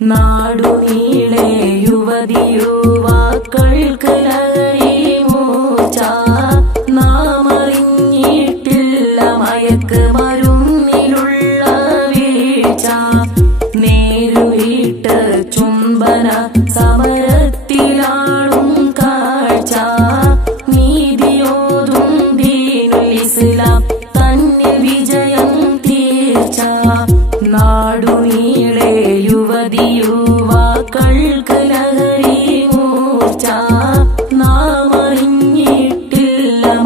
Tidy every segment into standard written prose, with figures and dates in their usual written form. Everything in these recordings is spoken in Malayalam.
നാടുനീളെ യുവതി യുവാക്കൾക്ക് ലഹരി മൂർച്ച നാമറിഞ്ഞിട്ടില്ല മയക്ക് മരുന്നിലുള്ള വീഴ്ച നേരുവിട്ട് ചുംബന സമരത്തിലാളും കാഴ്ച നീതിയോതും ദീനുൽ ഇസ്ലാം തന്നെ വിജയം തീർച്ച നാടുനീളെ യുവതി യുവാക്കൾക്ക് ലഹരി മൂർച്ച നാമറിഞ്ഞിട്ടില്ല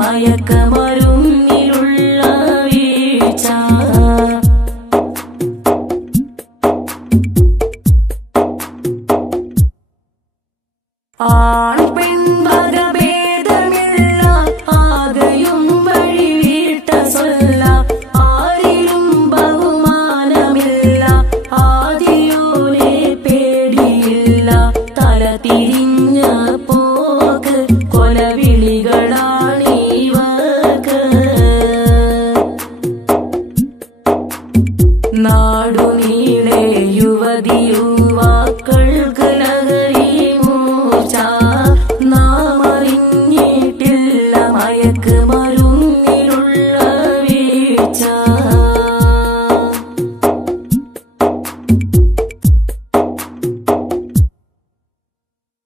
മയക്ക് മരുന്നിലുള്ള വീഴ്ച ആൺ പെൺ വകഭേദമില്ല ആകെയും വഴിവിട്ട സ്വല്ല ആരിലും ബഹുമാനമില്ല ആദിയോനെ പേടിയില്ല തല തിരിഞ്ഞ പോക്ക് കൊലവിളികളാണിവർക്ക് നാടുനീളെ യുവതി യുവാക്കൾക്ക് ലഹരി മൂർച്ച നാമറിഞ്ഞിട്ടില്ല മയക്ക് മരുന്നിലുള്ള വീഴ്ച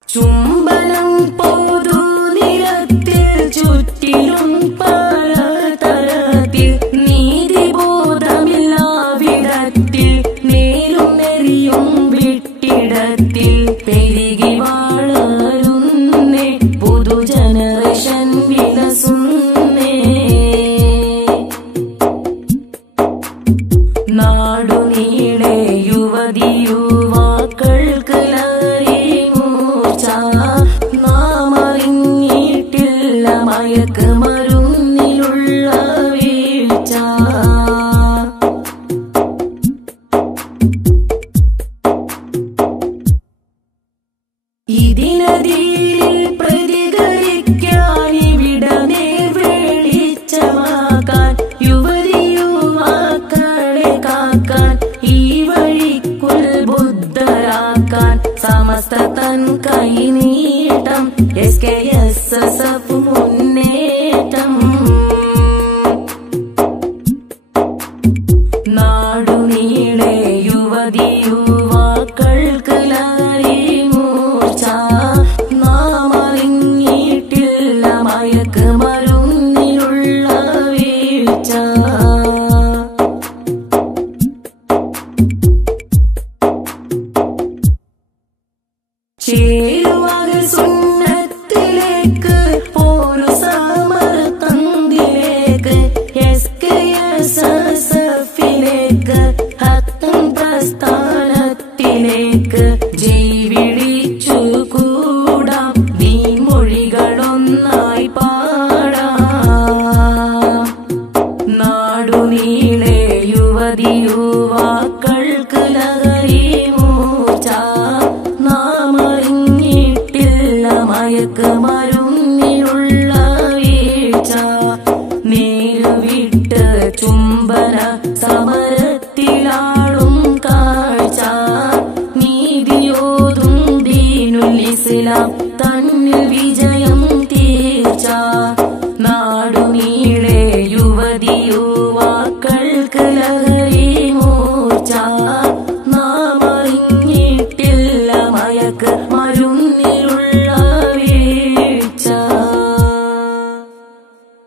ചുംബനം പൊതുനിരത്തിൽ ചുറ്റിലും പലതരത്തിൽ നീതിബോധമില്ലാവിടത്തിൽ നേരും നെറിയും വിട്ടിടത്തിൽ പെരുകി വളരുന്നേ പുതുജനറേഷൻ വിലസുന്നേ നാടുനീളെ യുവതി യുവാക്കൾക്ക് ലഹരി മൂർച്ച നാമറിഞ്ഞിട്ടില്ല മയക്ക് മരുന്നിലുള്ള വീഴ്ച ഇതിനെതിരിൽ പ്രതികരിക്കാൻ ഇവിടെ നേർവെളിച്ചമാക്കാൻ യുവതി യുവാക്കളെ കാക്കാൻ ഈ വഴിക്കുൾ ബുദ്ധരാക്കാൻ സമസ്ത തൻ കൈനീട്ടം SKSSF മുന്നേറ്റം നാടുനീളെ യുവതി യുവാക്കൾക്ക് ലഹരി മൂർച്ച നാമറിഞ്ഞിട്ടില്ല മയക്ക് മരുന്നിലുള്ള വീഴ്ച ചേരുവക സുന്നത്തിലേക്ക് പോരു സമരത്തന്തിലേക്ക് SKSSFിലേക്ക് ഹത്തം പ്രസ്ഥാനത്തിലേക്ക് ജയ് വിളിച്ചു കൂടാം ദീൻ മൊഴികളൊന്നായി പാടാം നാടുനീളെ യുവതി യുവാക്കൾക്ക് ലഹരി മൂർച്ച നാമറിഞ്ഞിട്ടില്ല മയക്ക് മരുന്നിലുള്ള വീഴ്ച നേരുവിട്ട് ചുംബന സമരത്തിലാളും കാഴ്ച നീതിയോതും ദീനുൽ ഇസ്ലാം തന്നിൽ വിജയം തീർച്ച നാടുനീളെ യുവതി യുവാക്കൾക്ക് ലഹരി മൂർച്ച നാമറിഞ്ഞിട്ടില്ല മയക്ക് മരുന്നിൽ